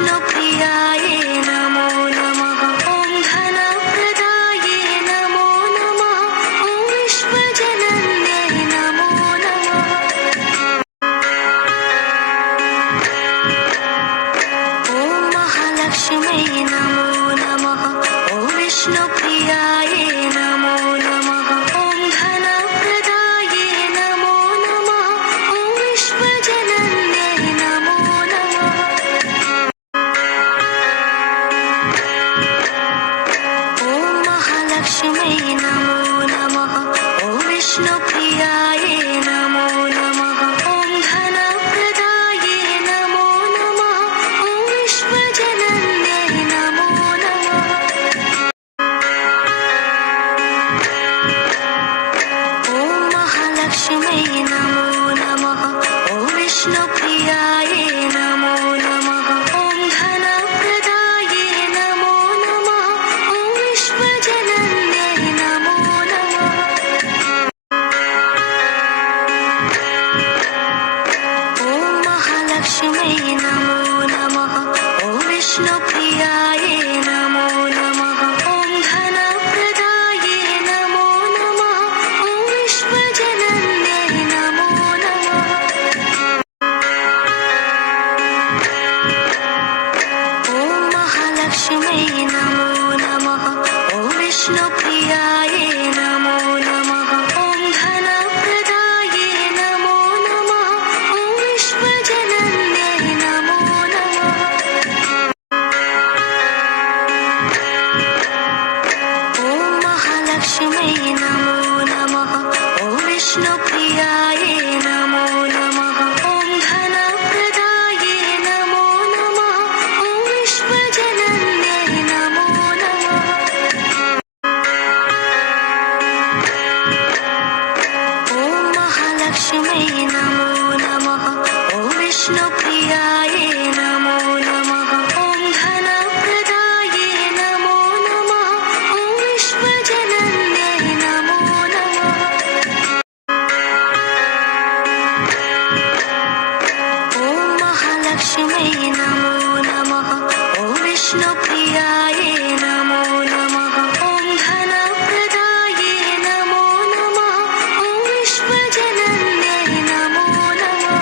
विष्णुप्रियाय नमो नमः। ॐ धनप्रदाय नमो नमः। ॐ विश्वजनन्यै नमो नमः। ॐ महालक्ष्म्यै नमो नमः। ॐ विष्णुप्रियाय नमो नमः। ॐ धनप्रदाय नमो नमः। ॐ विश्वजनन्यै नमो नमः। ॐ महालक्ष्म्यै नमो नमः। ॐ विष्णुप्रियाय नमो नमः। ॐ धनप्रदाय नमो नमः। ॐ विश्वजनन्यै नमो नमः। ॐ महालक्ष्म्यै नमो नमः। ॐ विष्णुप्रियाय नमो नमः। ॐ धनप्रदाय नमो नमः। ॐ विश्वजनन्यै नमो नमः। ॐ महालक्ष्म्यै नमो नमः। ॐ विष्णुप्रियाय नमो नमः। ॐ धनप्रदाय नमो नमः। ॐ विश्वजनन्यै नमो नमः। ॐ महालक्ष्म्यै नमो नमः। ॐ विष्णुप्रियाय नमो नमः। ॐ धनप्रदाय नमो नमः। ॐ विश्वजनन्यै नमो नमः। ॐ महालक्ष्म्यै नमो नमः। ॐ विष्णुप्रियाय नमो नमः। ॐ धनप्रदाय नमो नमः। ॐ विश्वजनन्यै नमो नमः। ॐ महालक्ष्म्यै नमो नमः। ॐ विष्णुप्रियाय नमो नमः। ॐ धनप्रदाय नमो नमः। ॐ विश्वजनन्यै नमो नमः। ॐ महालक्ष्म्यै नमो नमः। ॐ विष्णुप्रियाय नमो नमः। ॐ धनप्रदाय नमो नमः। ॐ विश्वजनन्यै नमो नमः।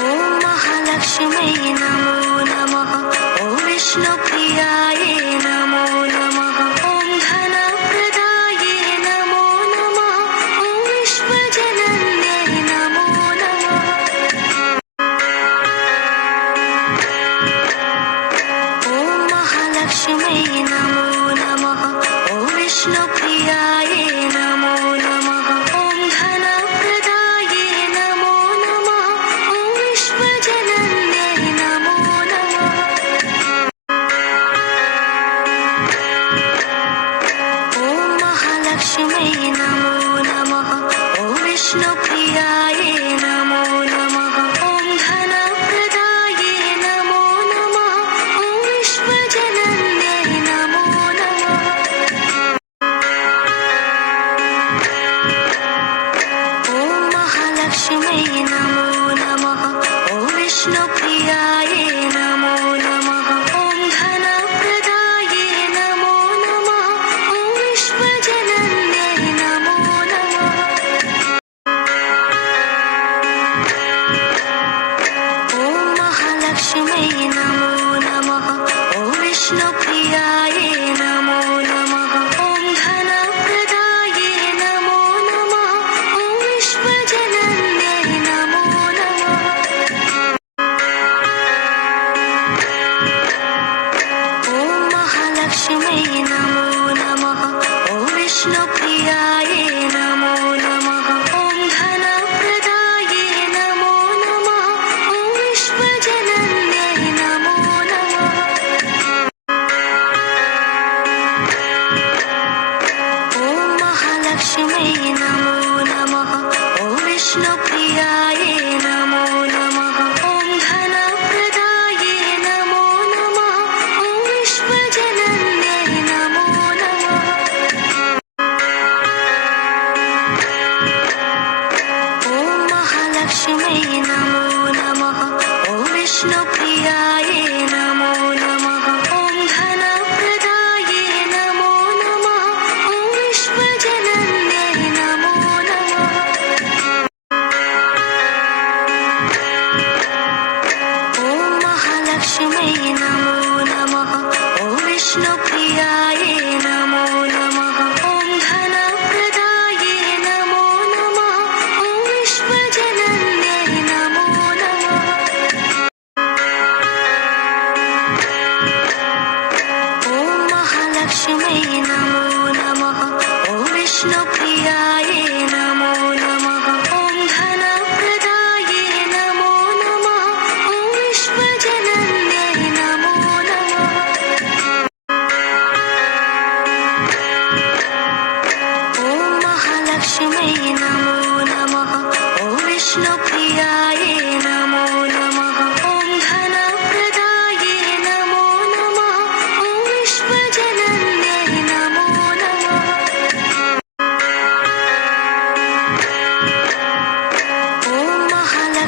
ॐ महालक्ष्म्यै नमो नमः। ॐ विष्णुप्रियाय नमो नमः। ॐ धनप्रदाय नमो नमः। ॐ विश्वजनन्यै नमो नमः। ॐ महालक्ष्म्यै नमो नमः। ॐ विष्णुप्रियाय नमो नमः। ॐ धनप्रदाय नमो नमः। ॐ विश्वजनन्यै नमो नमः। ॐ महालक्ष्म्यै नमो नमः। ॐ विष्णुप्रियाय नमो नमः। ॐ धनप्रदाय नमो नमः। ॐ विश्वजनन्यै नमो नमः। ॐ महालक्ष्म्यै नमो नमः। ॐ विष्णुप्रियाय नमो नमः। ॐ धनप्रदाय नमो नमः। ॐ विश्वजनन्यै नमो नमः। ॐ महालक्ष्म्यै नमो नमः। ॐ विष्णुप्रियाय नमो नमः। ॐ धनप्रदाय नमो नमः। ॐ विश्वजनन्यै नमो नमः। ॐ महालक्ष्म्यै नमो नमः। ॐ विष्णुप्रियाय नमो नमः। ॐ धनप्रदाय नमो नमः। ॐ विश्वजनन्यै नमो नमः। ॐ महालक्ष्म्यै नमो नमः। ॐ विष्णुप्रियाय नमो नमः। ॐ धनप्रदाय नमो नमः। ॐ विश्वजनन्यै नमो नमः। महालक्ष्म्यै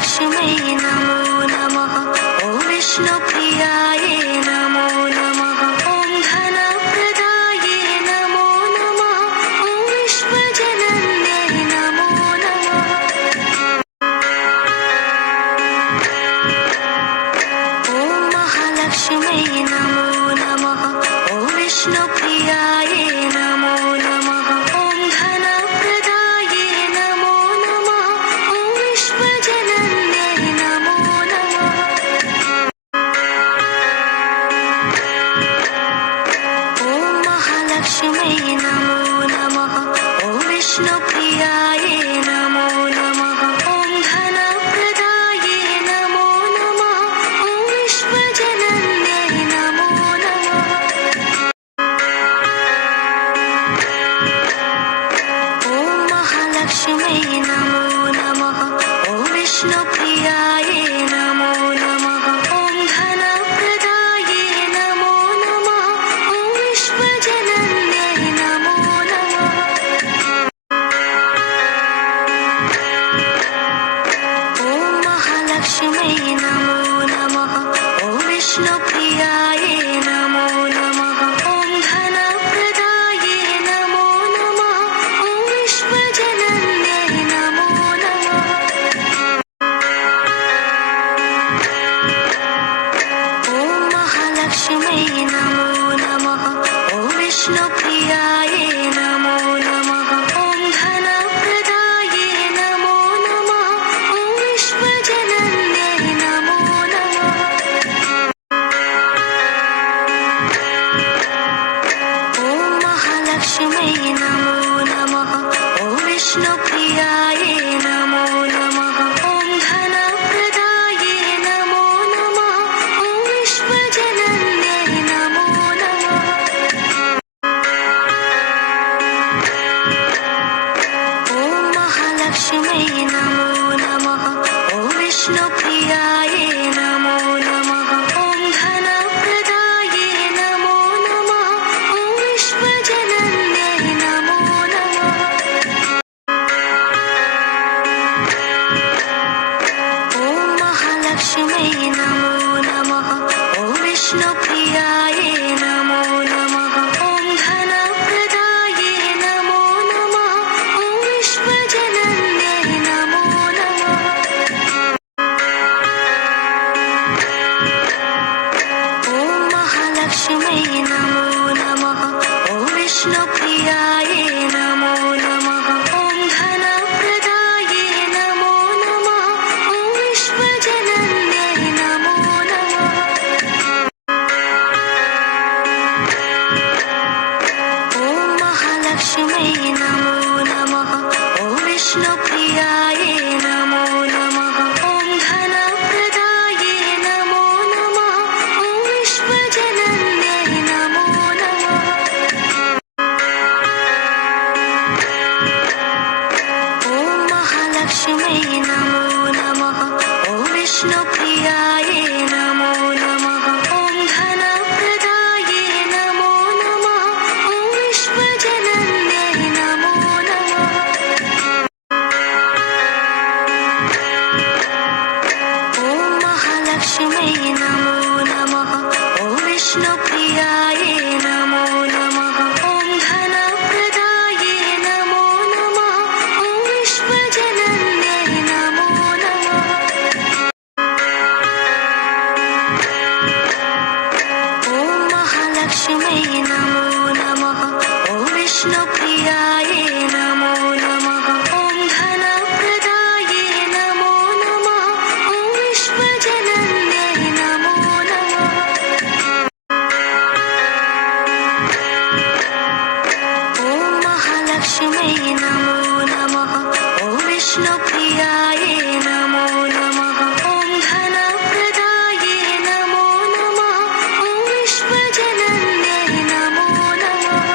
महालक्ष्म्यै नमो नमः ॐ विष्णुप्रियायै नमो नमः ॐ धनप्रदायै नमो नमः ॐ विश्वजनन्यै नमो नमः ॐ महालक्ष्म्यै नमो नमः ॐ विष्णुप्रियायै नमो नमः ॐ धनप्रदायै नमो नमः ॐ विश्वजनन्यै नमो नमः ॐ महालक्ष्म्यै नमो नमः ॐ विष्णुप्रियायै नमो नमः ॐ धनप्रदायै नमो नमः ॐ विश्वजनन्यै नमो नमः ॐ महालक्ष्म्यै नमो नमः ॐ विष्णुप्रियायै नमो नमः ॐ धनप्रदायै नमो नमः ॐ विश्वजनन्यै नमो नमः ॐ महालक्ष्म्यै नमो नमः ॐ विष्णुप्रियायै नमो नमः ॐ धनप्रदायै नमो नमः ॐ विश्वजनन्यै नमो नमः ॐ महालक्ष्म्यै नमो नमः ॐ विष्णुप्रियायै नमो नमः ॐ धनप्रदायै नमो नमः ॐ विश्वजनन्यै नमो नमः ॐ महालक्ष्म्यै नमो नमः ॐ विष्णुप्रियायै नमो नमः ॐ धनप्रदायै नमो नमः ॐ विश्वजनन्यै नमो नमः ॐ महालक्ष्म्यै नमो नमः ॐ विष्णुप्रियायै नमो नमः ॐ धनप्रदायै नमो नमः ॐ विश्वजनन्यै नमो नमः ॐ महालक्ष्म्यै नमो नमः ॐ विष्णुप्रियायै नमो नमः ॐ धनप्रदायै नमो नमः ॐ विश्वजनन्यै नमो नमः ॐ महालक्ष्म्यै नमो नमः ॐ विष्णुप्रियायै नमो नमः ॐ धनप्रदायै नमो नमः ॐ विश्वजनन्यै नमो नमः ॐ महालक्ष्म्यै नमो नमः ॐ विष्णुप्रियायै नमो नमः ॐ धनप्रदायै नमो नमः ॐ विश्वजनन्यै नमो नमः ॐ महालक्ष्म्यै नमो नमः ॐ विष्णुप्रियायै नमो नमः ॐ धनप्रदायै नमो नमः ॐ विश्वजनन्यै नमो नमः ॐ महालक्ष्म्यै नमो नमः ॐ विष्णुप्रियायै नमो नमः ॐ धनप्रदायै नमो नमः ॐ विश्वजनन्यै नमो नमः ॐ महालक्ष्म्यै नमो नमः ॐ विष्णुप्रियायै नमो नमः ॐ धनप्रदायै नमो नमः ॐ विश्वजनन्यै नमो नमः ॐ महालक्ष्म्यै नमो नमः ॐ विष्णुप्रियायै नमो नमः ॐ धनप्रदायै नमो नमः ॐ विश्वजनन्यै नमो नमः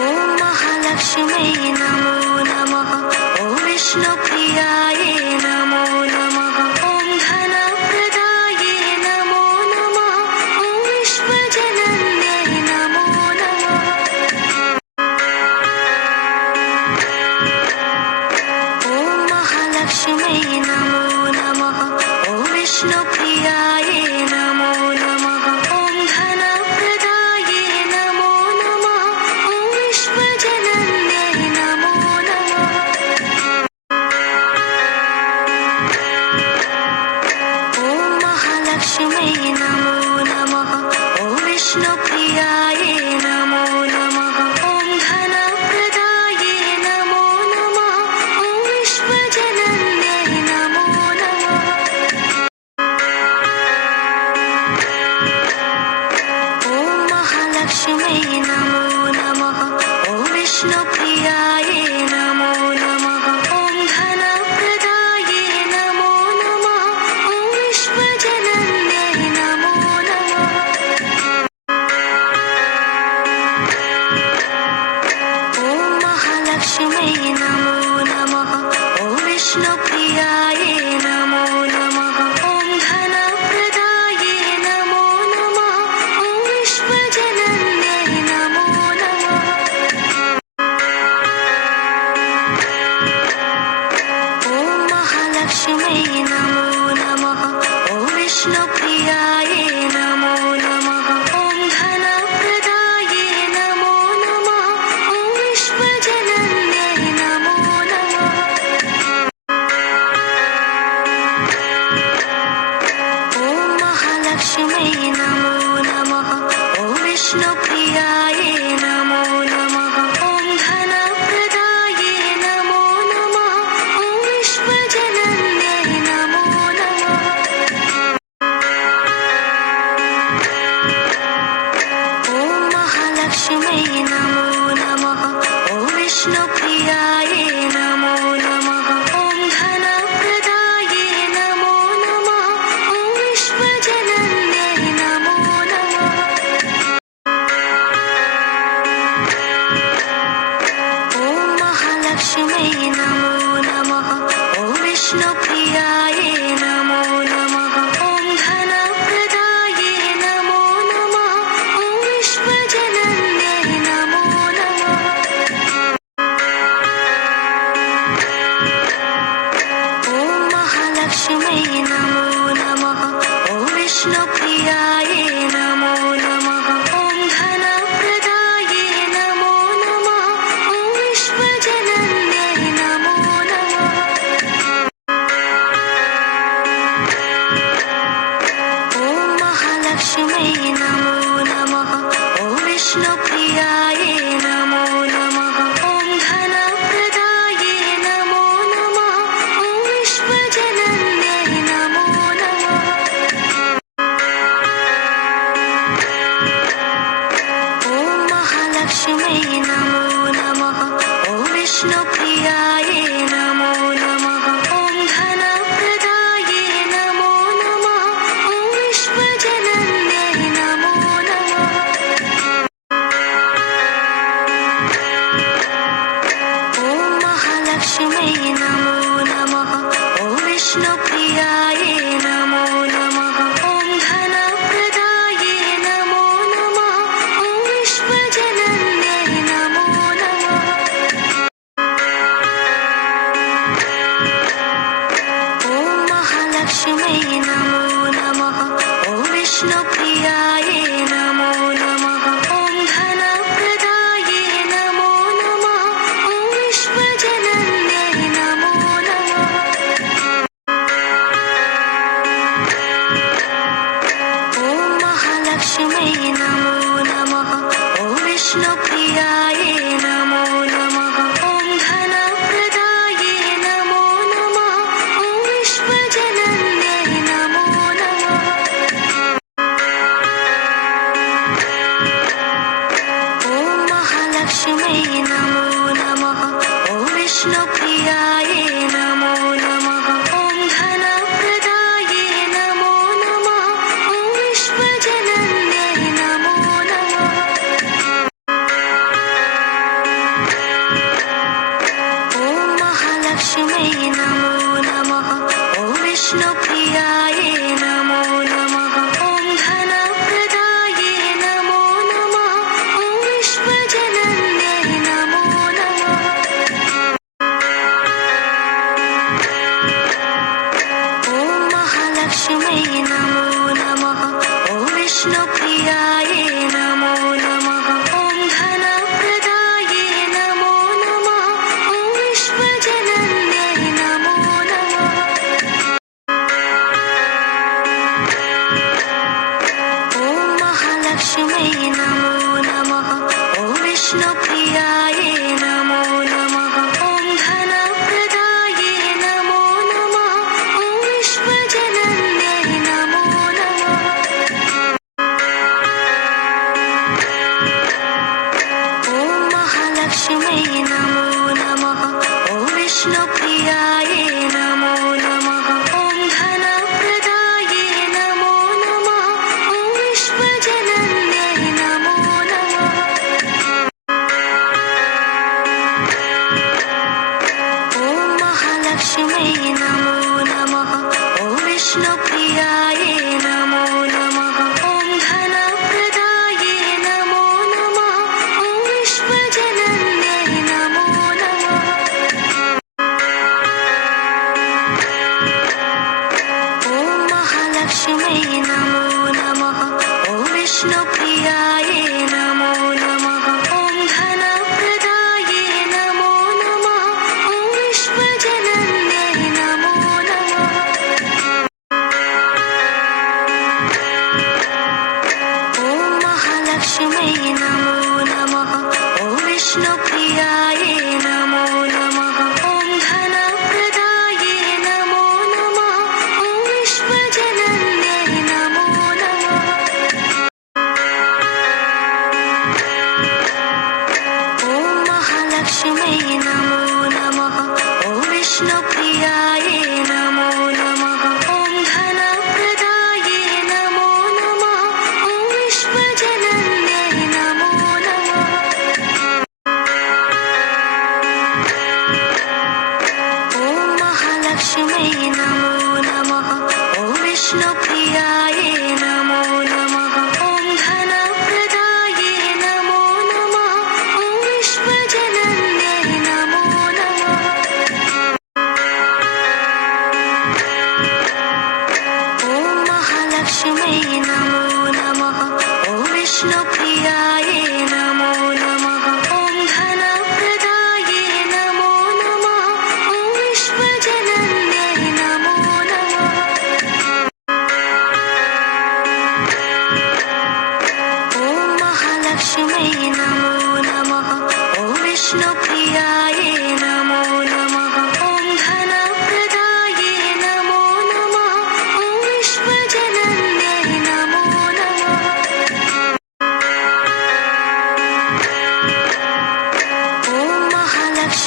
ॐ महालक्ष्म्यै नमो नमः ॐ विष्णुप्रियायै नमो नमः ॐ धनप्रदायै नमो नमः ॐ विश्वजनन्यै नमो नमः विष्णुप्रियाये नमो नमः ॐ धनप्रदाये नमो नमः ॐ विश्वजनन्यै नमो नमः ॐ महालक्ष्म्यै नमो नमः ॐ विष्णुप्रियाये नमो नमः ॐ धनप्रदाये नमो नमः ॐ विश्वजनन्यै नमो नमः ॐ महालक्ष्म्यै नमो नमः ॐ विष्णुप्रियाये नमो नमः ॐ धनप्रदाये नमो नमः ॐ विश्वजनन्यै नमो नमः ॐ महालक्ष्म्यै नमो नमः ॐ विष्णुप्रियाये नमो नमः ॐ धनप्रदाये नमो नमः ॐ विश्वजनन्यै नमो नमः ॐ महालक्ष्म्यै नमो नमः ॐ विष्णुप्रियाये नमो नमः ॐ धनप्रदाये नमो नमः ॐ विश्वजनन्यै नमो नमः ॐ महालक्ष्म्यै नमो नमः ॐ विष्णुप्रियाये नमो नमः ॐ धनप्रदाये नमो नमः ॐ विश्वजनन्यै नमो नमः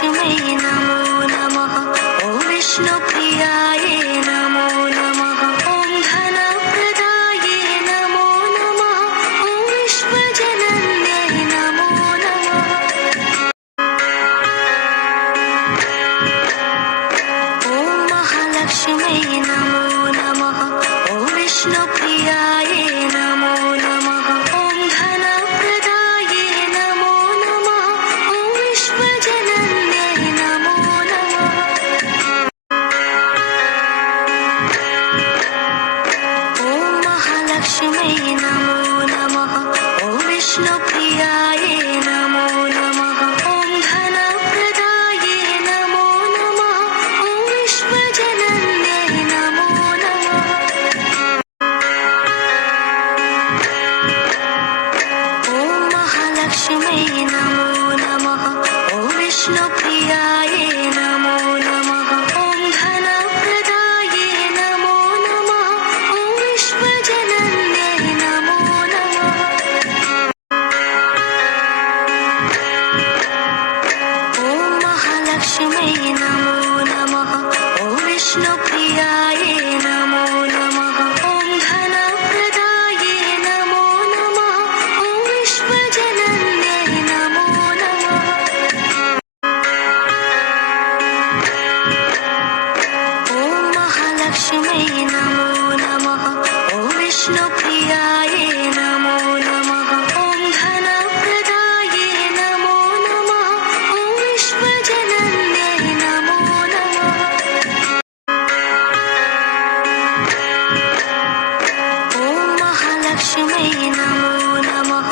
महालक्ष्म्यै नमो नमः। ॐ विष्णुप्रियायै नमो नमः। ॐ धनप्रदायै नमो नमः। ॐ विश्वजनन्यै नमो नमः। ॐ महालक्ष्म्यै नमो नमः। ॐ विष्णुप्रियायै नमो नमः। ॐ धनप्रदायै नमो नमः। ॐ विश्वजनन्यै नमो नमः। ॐ महालक्ष्म्यै नमो नमः। ॐ विष्णुप्रियायै नमो नमः। ॐ धनप्रदायै नमो नमः। ॐ विश्वजनन्यै नमो नमः। ॐ महालक्ष्म्यै नमो नमः। ॐ विष्णुप्रियायै नमो नमः। ॐ धनप्रदायै नमो नमः। ॐ विश्वजनन्यै नमो नमः। ॐ महालक्ष्म्यै नमो नमः। ॐ विष्णुप्रियायै नमो नमः। ॐ धनप्रदायै नमो नमः। ॐ विश्वजनन्यै नमो नमः। ॐ महालक्ष्म्यै नमो नमः। ॐ विष्णुप्रियायै नमो नमः। ॐ धनप्रदायै नमो नमः। ॐ विश्वजनन्यै नमो नमः। ॐ महालक्ष्म्यै नमो नमः।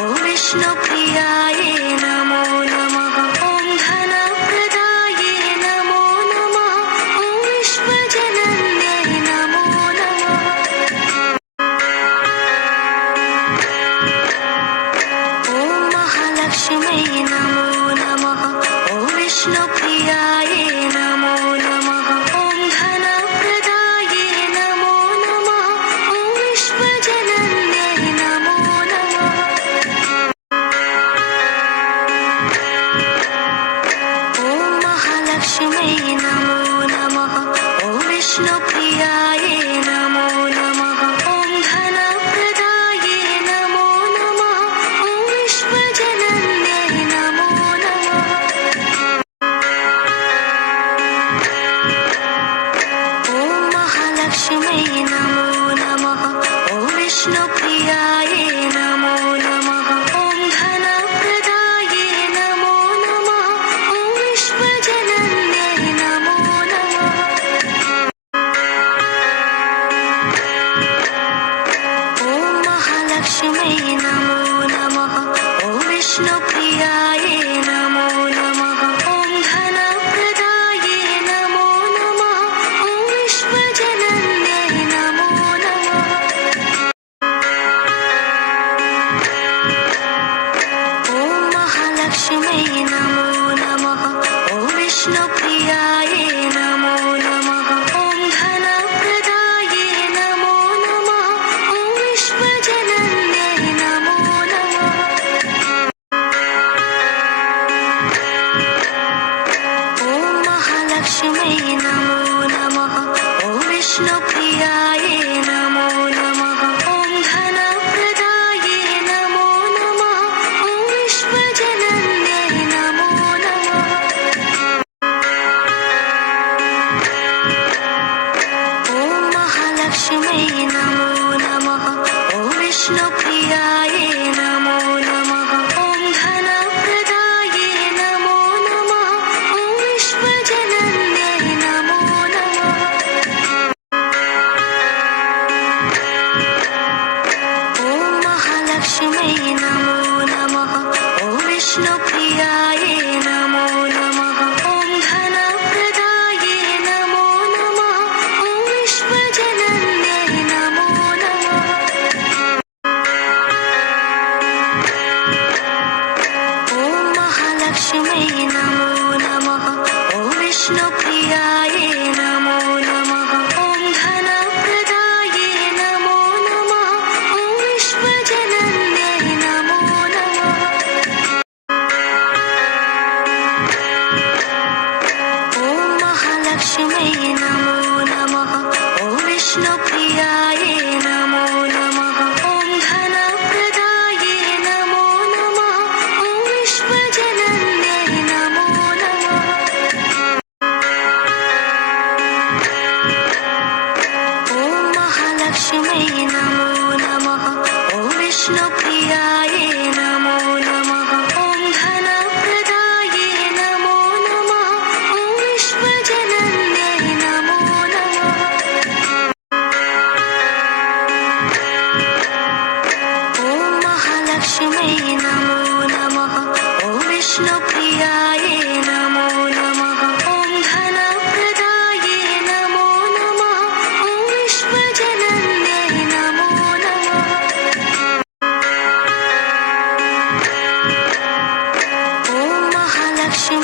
ॐ विष्णुप्रियायै नमो नमः। ॐ धनप्रदायै नमो नमः। ॐ विश्वजनन्यै नमो नमः। ॐ महालक्ष्म्यै नमो नमः। ॐ विष्णुप्रियायै नमो नमः। ॐ धनप्रदायै नमो नमः। ॐ विश्वजनन्यै नमो नमः। ॐ महालक्ष्म्यै नमो नमः। ॐ विष्णुप्रियायै नमो नमः। ॐ धनप्रदायै नमो नमः। ॐ विश्वजनन्यै नमो नमः। ॐ महालक्ष्म्यै नमो नमः। ॐ विष्णुप्रियायै नमो नमः। ॐ धनप्रदायै नमो नमः। ॐ विश्वजनन्यै नमो नमः। ॐ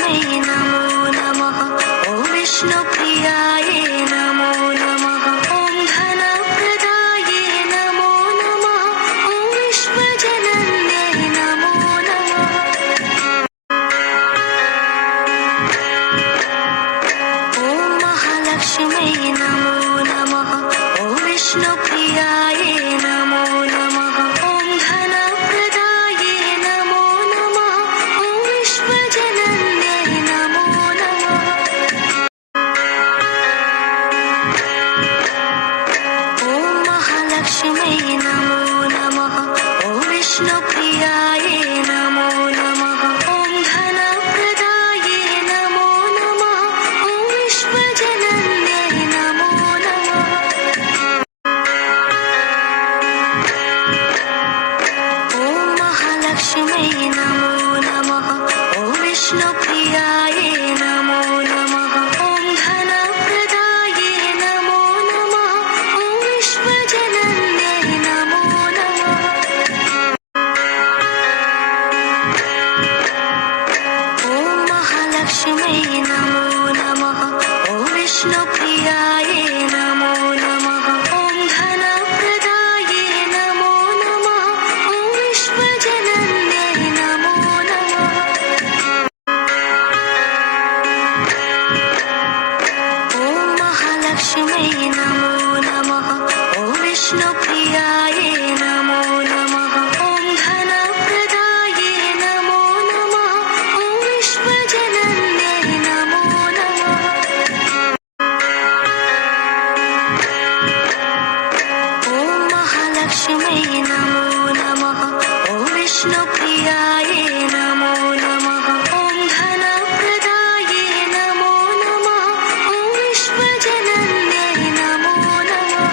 महालक्ष्म्यै नमो नमः। ॐ विष्णुप्रियायै नमो नमः। ॐ धनप्रदायै नमो नमः। ॐ विश्वजनन्यै नमो नमः। ॐ महालक्ष्म्यै नमो नमः। ॐ विष्णुप्रियायै नमो नमः। ॐ धनप्रदायै नमो नमः। ॐ विश्वजनन्यै नमो नमः। ॐ महालक्ष्म्यै नमो नमः। ॐ विष्णुप्रियायै नमो नमः। ॐ धनप्रदायै नमो नमः। ॐ विश्वजनन्यै नमो नमः। ॐ महालक्ष्म्यै नमो नमः। ॐ विष्णुप्रियायै नमो नमः। ॐ धनप्रदायै नमो नमः। ॐ विश्वजनन्यै नमो नमः। ॐ महालक्ष्म्यै नमो नमः। ॐ विष्णुप्रियायै नमो नमः। ॐ धनप्रदायै नमो नमः। ॐ विश्वजनन्यै नमो नमः। ॐ महालक्ष्म्यै नमो नमः। ॐ विष्णुप्रियायै नमो नमः। ॐ धनप्रदायै नमो नमः। ॐ विश्वजनन्यै नमो नमः। ॐ महालक्ष्म्यै नमो नमः। ॐ विष्णुप्रियायै नमो नमः। ॐ धनप्रदायै नमो नमः। ॐ विश्वजनन्यै नमो नमः।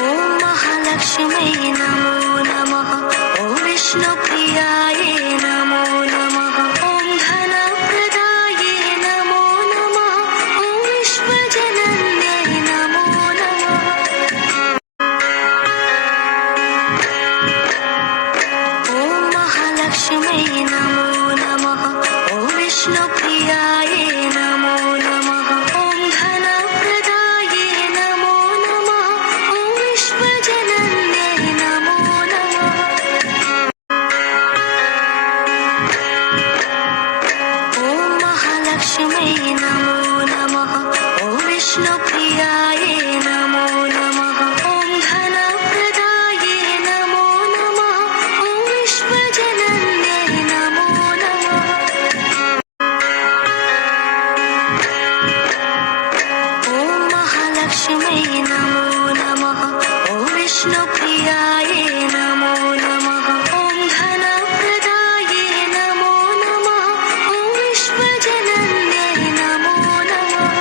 ॐ महालक्ष्म्यै नमो नमः। ॐ विष्णुप्रियायै नमो नमः। ॐ धनप्रदायै नमो नमः। ॐ विश्वजनन्यै नमो नमः। ॐ महालक्ष्म्यै नमो नमः। ॐ विष्णुप्रियायै नमो नमः। ॐ धनप्रदायै नमो नमः। ॐ विश्वजनन्यै नमो नमः। ॐ महालक्ष्म्यै नमो नमः। ॐ विष्णुप्रियायै नमो नमः। ॐ धनप्रदायै नमो नमः। ॐ विश्वजनन्यै नमो नमः। ॐ महालक्ष्म्यै नमो नमः। ॐ विष्णुप्रियायै नमो नमः। ॐ धनप्रदायै नमो नमः। ॐ विश्वजनन्यै नमो नमः।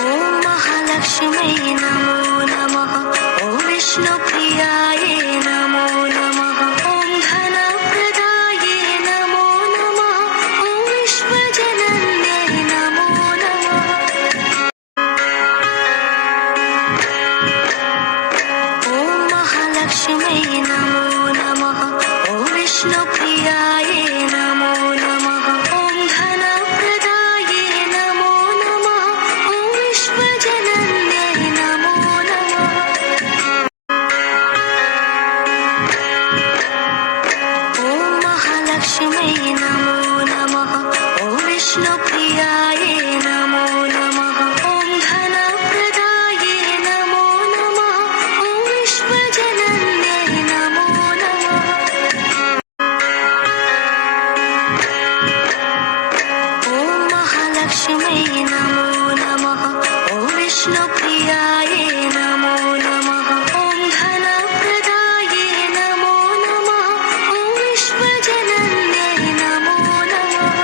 ॐ महालक्ष्म्यै नमो नमः। ॐ विष्णुप्रियायै नमो नमः। ॐ धनप्रदायै नमो नमः। ॐ विश्वजनन्यै नमो नमः। ॐ महालक्ष्म्यै नमो नमः। ॐ विष्णुप्रियायै नमो नमः। ॐ धनप्रदायै नमो नमः। ॐ विश्वजनन्यै नमो नमः। ॐ महालक्ष्म्यै नमो नमः। ॐ विष्णुप्रियायै नमो नमः। ॐ धनप्रदायै नमो नमः। ॐ विश्वजनन्यै नमो नमः। ॐ महालक्ष्म्यै नमो नमः। ॐ विष्णुप्रियायै नमो नमः। ॐ धनप्रदायै नमो नमः। ॐ विश्वजनन्यै नमो नमः।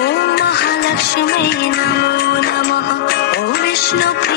ॐ महालक्ष्म्यै नमो नमः। ॐ विष्णुप्रियायै